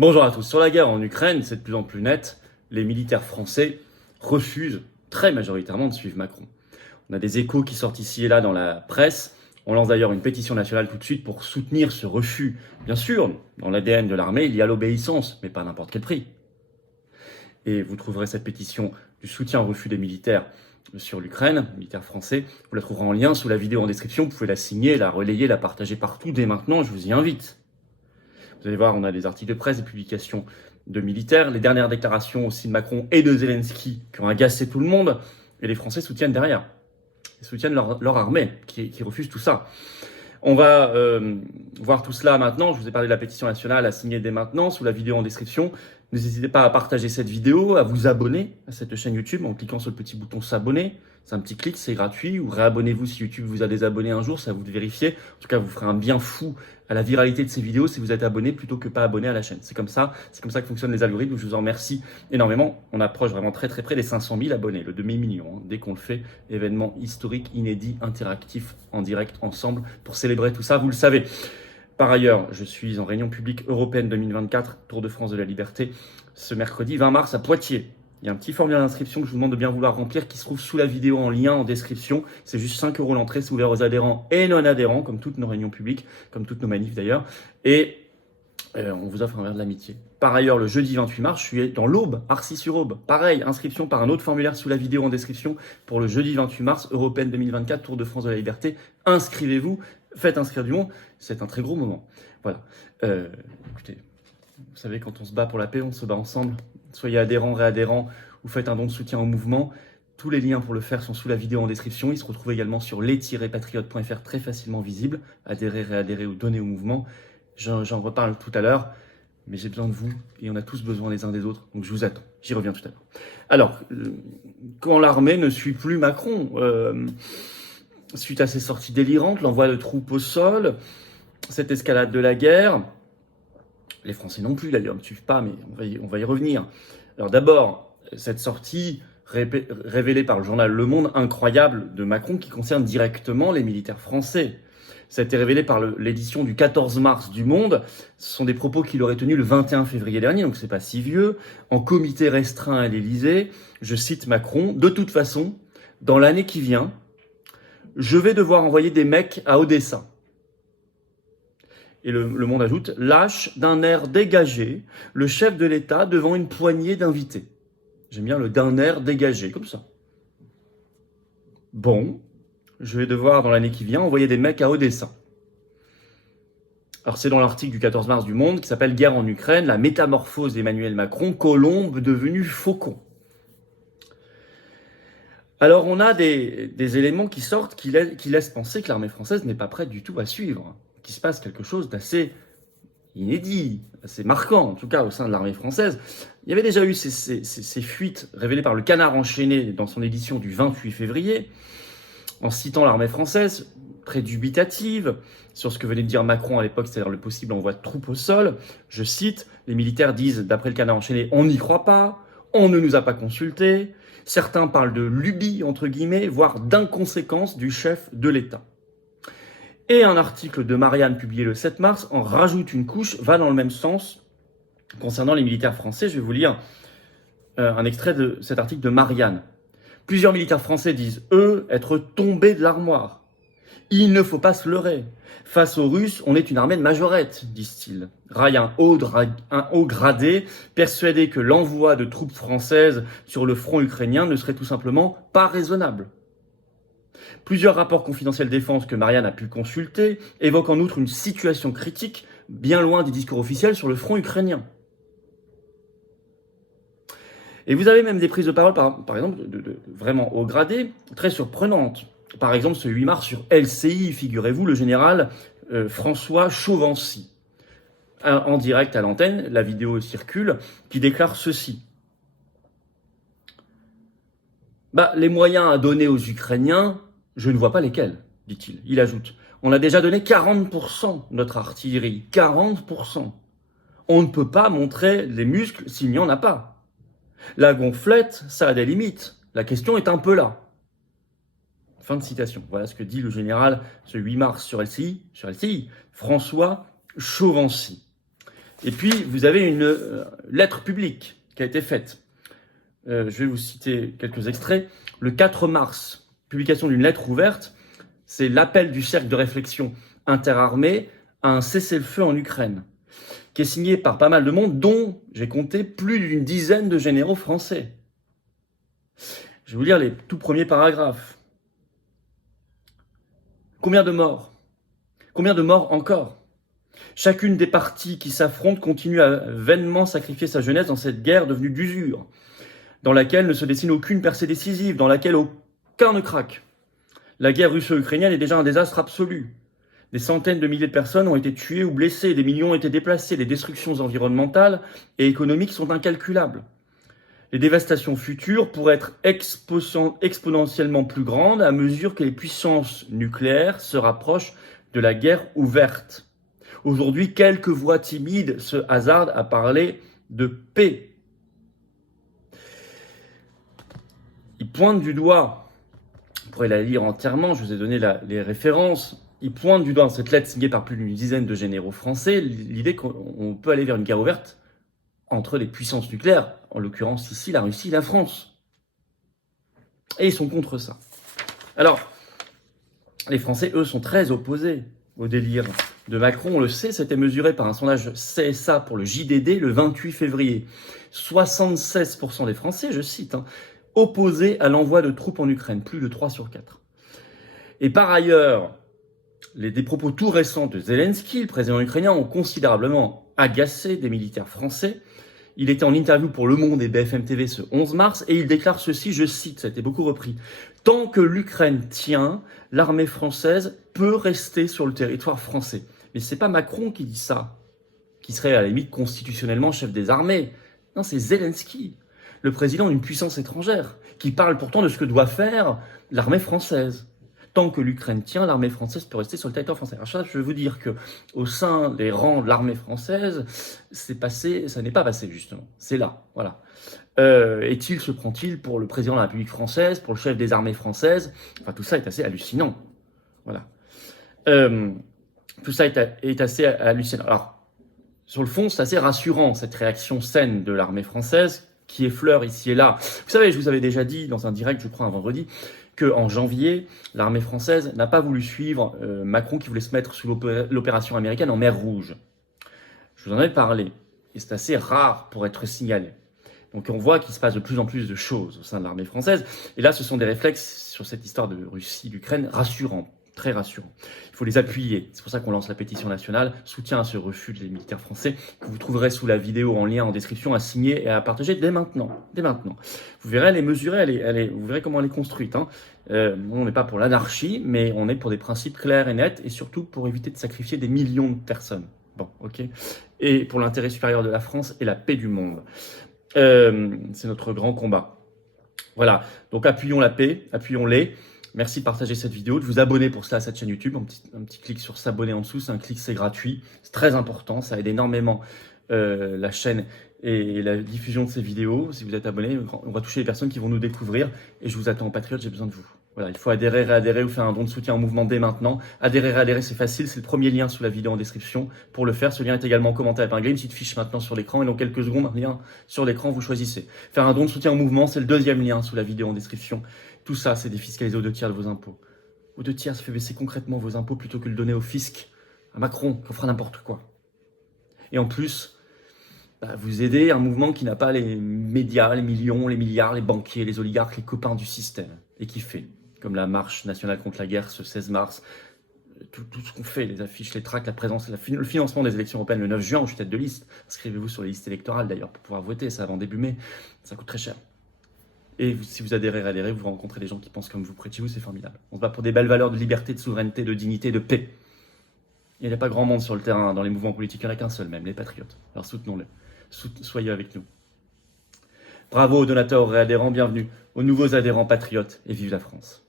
Bonjour à tous. Sur la guerre en Ukraine, c'est de plus en plus net. Les militaires français refusent très majoritairement de suivre Macron. On a des échos qui sortent ici et là dans la presse. On lance d'ailleurs une pétition nationale tout de suite pour soutenir ce refus. Bien sûr, dans l'ADN de l'armée, il y a l'obéissance, mais pas à n'importe quel prix. Et vous trouverez cette pétition du soutien au refus des militaires sur l'Ukraine, militaires français. Vous la trouverez en lien sous la vidéo en description. Vous pouvez la signer, la relayer, la partager partout dès maintenant. Je vous y invite. Vous allez voir, on a des articles de presse, des publications de militaires, les dernières déclarations aussi de Macron et de Zelensky qui ont agacé tout le monde, et les Français soutiennent derrière. Ils soutiennent leur armée qui refuse tout ça. On va voir tout cela maintenant. Je vous ai parlé de la pétition nationale à signer dès maintenant sous la vidéo en description. N'hésitez pas à partager cette vidéo, à vous abonner à cette chaîne YouTube en cliquant sur le petit bouton s'abonner. C'est un petit clic, c'est gratuit. Ou réabonnez-vous si YouTube vous a désabonné un jour, ça vous de vérifier. En tout cas, vous ferez un bien fou à la viralité de ces vidéos si vous êtes abonné plutôt que pas abonné à la chaîne. C'est comme ça que fonctionnent les algorithmes. Je vous en remercie énormément. On approche vraiment très près des 500 000 abonnés, le demi-million. Dès qu'on le fait, événement historique, inédit, interactif, en direct, ensemble, pour célébrer tout ça, vous le savez. Par ailleurs, je suis en réunion publique européenne 2024, Tour de France de la Liberté, ce mercredi 20 mars à Poitiers. Il y a un petit formulaire d'inscription que je vous demande de bien vouloir remplir qui se trouve sous la vidéo en lien en description. C'est juste 5 € l'entrée, c'est ouvert aux adhérents et non-adhérents, comme toutes nos réunions publiques, comme toutes nos manifs d'ailleurs. Et on vous offre un verre de l'amitié. Par ailleurs, le jeudi 28 mars, je suis dans l'Aube, Arcis-sur-Aube. Pareil, inscription par un autre formulaire sous la vidéo en description pour le jeudi 28 mars, Européenne 2024, Tour de France de la Liberté. Inscrivez-vous, faites inscrire du monde. C'est un très gros moment. Voilà. Écoutez, vous savez, quand on se bat pour la paix, on se bat ensemble. Soyez adhérents, réadhérents, ou faites un don de soutien au mouvement. Tous les liens pour le faire sont sous la vidéo en description. Ils se retrouvent également sur les-patriotes.fr, très facilement visible. Adhérer, réadhérer ou donner au mouvement. J'en reparle tout à l'heure, mais j'ai besoin de vous et on a tous besoin les uns des autres, donc je vous attends. J'y reviens tout à l'heure. Alors, quand l'armée ne suit plus Macron, suite à ses sorties délirantes, l'envoi de troupes au sol, cette escalade de la guerre, les Français non plus d'ailleurs ne suivent pas, mais on va y revenir. Alors d'abord, cette sortie révélée par le journal Le Monde, incroyable, de Macron qui concerne directement les militaires français. Ça a été révélé par l'édition du 14 mars du Monde. Ce sont des propos qu'il aurait tenus le 21 février dernier, donc c'est pas si vieux, en comité restreint à l'Élysée. Je cite Macron, « De toute façon, dans l'année qui vient, je vais devoir envoyer des mecs à Odessa. » Et le Monde ajoute, lâche d'un air dégagé, le chef de l'État devant une poignée d'invités. J'aime bien le d'un air dégagé, comme ça. Bon, je vais devoir, dans l'année qui vient, envoyer des mecs à Odessa. Alors c'est dans l'article du 14 mars du Monde qui s'appelle « Guerre en Ukraine, la métamorphose d'Emmanuel Macron, colombe devenue faucon ». Alors on a des éléments qui sortent qui laissent penser que l'armée française n'est pas prête du tout à suivre, qu'il se passe quelque chose d'assez inédit, assez marquant en tout cas au sein de l'armée française. Il y avait déjà eu ces fuites révélées par le Canard enchaîné dans son édition du 28 février, en citant l'armée française, très dubitative, sur ce que venait de dire Macron à l'époque, c'est-à-dire le possible envoi de troupes au sol. Je cite, les militaires disent, d'après le Canard enchaîné, on n'y croit pas, on ne nous a pas consultés. Certains parlent de lubie, entre guillemets, voire d'inconséquence du chef de l'État. Et un article de Marianne publié le 7 mars en rajoute une couche, va dans le même sens concernant les militaires français. Je vais vous lire un extrait de cet article de Marianne. Plusieurs militaires français disent, eux, être tombés de l'armoire. Il ne faut pas se leurrer. Face aux Russes, on est une armée de majorettes, disent-ils. Raille un haut gradé, persuadé que l'envoi de troupes françaises sur le front ukrainien ne serait tout simplement pas raisonnable. Plusieurs rapports confidentiels défense que Marianne a pu consulter évoquent en outre une situation critique bien loin des discours officiels sur le front ukrainien. Et vous avez même des prises de parole, par exemple, de vraiment haut gradé, très surprenantes. Par exemple, ce 8 mars sur LCI, figurez-vous, le général François Chauvency, en direct à l'antenne, la vidéo circule, qui déclare ceci. Les moyens à donner aux Ukrainiens, je ne vois pas lesquels, dit-il. Il ajoute, on a déjà donné 40% de notre artillerie, 40%. On ne peut pas montrer les muscles s'il n'y en a pas. La gonflette, ça a des limites. La question est un peu là. Fin de citation. Voilà ce que dit le général ce 8 mars sur LCI, François Chauvency. Et puis, vous avez une lettre publique qui a été faite. Je vais vous citer quelques extraits. Le 4 mars, publication d'une lettre ouverte, c'est l'appel du cercle de réflexion interarmée à un cessez-le-feu en Ukraine, qui est signé par pas mal de monde, dont, j'ai compté, plus d'une dizaine de généraux français. Je vais vous lire les tout premiers paragraphes. Combien de morts? Combien de morts encore? Chacune des parties qui s'affrontent continue à vainement sacrifier sa jeunesse dans cette guerre devenue d'usure, dans laquelle ne se dessine aucune percée décisive, dans laquelle aucun ne craque. La guerre russo-ukrainienne est déjà un désastre absolu. Des centaines de milliers de personnes ont été tuées ou blessées, des millions ont été déplacés, les destructions environnementales et économiques sont incalculables. Les dévastations futures pourraient être exponentiellement plus grandes à mesure que les puissances nucléaires se rapprochent de la guerre ouverte. Aujourd'hui, quelques voix timides se hasardent à parler de paix. Ils pointent du doigt, vous pourrez la lire entièrement, je vous ai donné les références, ils pointent du doigt dans cette lettre signée par plus d'une dizaine de généraux français l'idée qu'on peut aller vers une guerre ouverte entre les puissances nucléaires, en l'occurrence ici la Russie et la France. Et ils sont contre ça. Alors, les Français, eux, sont très opposés au délire de Macron. On le sait, c'était mesuré par un sondage CSA pour le JDD le 28 février. 76% des Français, je cite, opposés à l'envoi de troupes en Ukraine, plus de 3 sur 4. Et par ailleurs, des propos tout récents de Zelensky, le président ukrainien, ont considérablement agacé des militaires français. Il était en interview pour Le Monde et BFM TV ce 11 mars et il déclare ceci, je cite, ça a été beaucoup repris. « Tant que l'Ukraine tient, l'armée française peut rester sur le territoire français. » Mais c'est pas Macron qui dit ça, qui serait à la limite constitutionnellement chef des armées. Non, c'est Zelensky, le président d'une puissance étrangère, qui parle pourtant de ce que doit faire l'armée française. Tant que l'Ukraine tient, l'armée française peut rester sur le territoire français. Alors ça, je veux vous dire que au sein des rangs de l'armée française, ça n'est pas passé justement. C'est là, voilà. Est-il, se prend-il pour le président de la République française, pour le chef des armées françaises? Enfin, tout ça est assez hallucinant. Voilà. Tout ça est assez hallucinant. Alors, sur le fond, c'est assez rassurant, cette réaction saine de l'armée française, qui effleure ici et là. Vous savez, je vous avais déjà dit dans un direct, je crois un vendredi, qu'en janvier, l'armée française n'a pas voulu suivre Macron qui voulait se mettre sous l'opération américaine en mer Rouge. Je vous en avais parlé, et c'est assez rare pour être signalé. Donc on voit qu'il se passe de plus en plus de choses au sein de l'armée française. Et là, ce sont des réflexes sur cette histoire de Russie, d'Ukraine, rassurants, très rassurants. Il faut les appuyer. C'est pour ça qu'on lance la pétition nationale, soutien à ce refus des militaires français, que vous trouverez sous la vidéo en lien en description, à signer et à partager dès maintenant. Dès maintenant. Vous verrez, elle est mesurée, vous verrez comment elle est construite. On n'est pas pour l'anarchie, mais on est pour des principes clairs et nets, et surtout pour éviter de sacrifier des millions de personnes. Bon, ok. Et pour l'intérêt supérieur de la France et la paix du monde. C'est notre grand combat. Voilà, donc appuyons la paix, appuyons-les. Merci de partager cette vidéo, de vous abonner pour cela à cette chaîne YouTube. Un petit clic sur s'abonner en dessous, c'est un clic, c'est gratuit. C'est très important, ça aide énormément la chaîne et la diffusion de ces vidéos. Si vous êtes abonné, on va toucher les personnes qui vont nous découvrir. Et je vous attends en patriote, j'ai besoin de vous. Voilà, il faut adhérer, réadhérer ou faire un don de soutien au mouvement dès maintenant. Adhérer, réadhérer, c'est facile, c'est le premier lien sous la vidéo en description. Pour le faire, ce lien est également commenté avec une petite fiche maintenant sur l'écran. Et dans quelques secondes, un lien sur l'écran, vous choisissez. Faire un don de soutien au mouvement, c'est le deuxième lien sous la vidéo en description. Tout ça, c'est défiscalisé aux 2 tiers de vos impôts. Aux 2 tiers, ça fait baisser concrètement vos impôts plutôt que de le donner au fisc, à Macron, qui fera n'importe quoi. Et en plus, vous aidez un mouvement qui n'a pas les médias, les millions, les milliards, les banquiers, les oligarques, les copains du système. Et qui fait, comme la marche nationale contre la guerre ce 16 mars, tout ce qu'on fait, les affiches, les tracts, la présence, le financement des élections européennes le 9 juin, où je suis tête de liste. Inscrivez-vous sur les listes électorales d'ailleurs pour pouvoir voter, ça avant début mai, ça coûte très cher. Et si vous adhérez, vous rencontrez des gens qui pensent comme vous près de chez vous, c'est formidable. On se bat pour des belles valeurs de liberté, de souveraineté, de dignité, de paix. Il n'y a pas grand monde sur le terrain, dans les mouvements politiques, il n'y en a qu'un seul même, les patriotes. Alors soutenons-le, soyez avec nous. Bravo aux donateurs, aux réadhérents, bienvenue aux nouveaux adhérents patriotes et vive la France.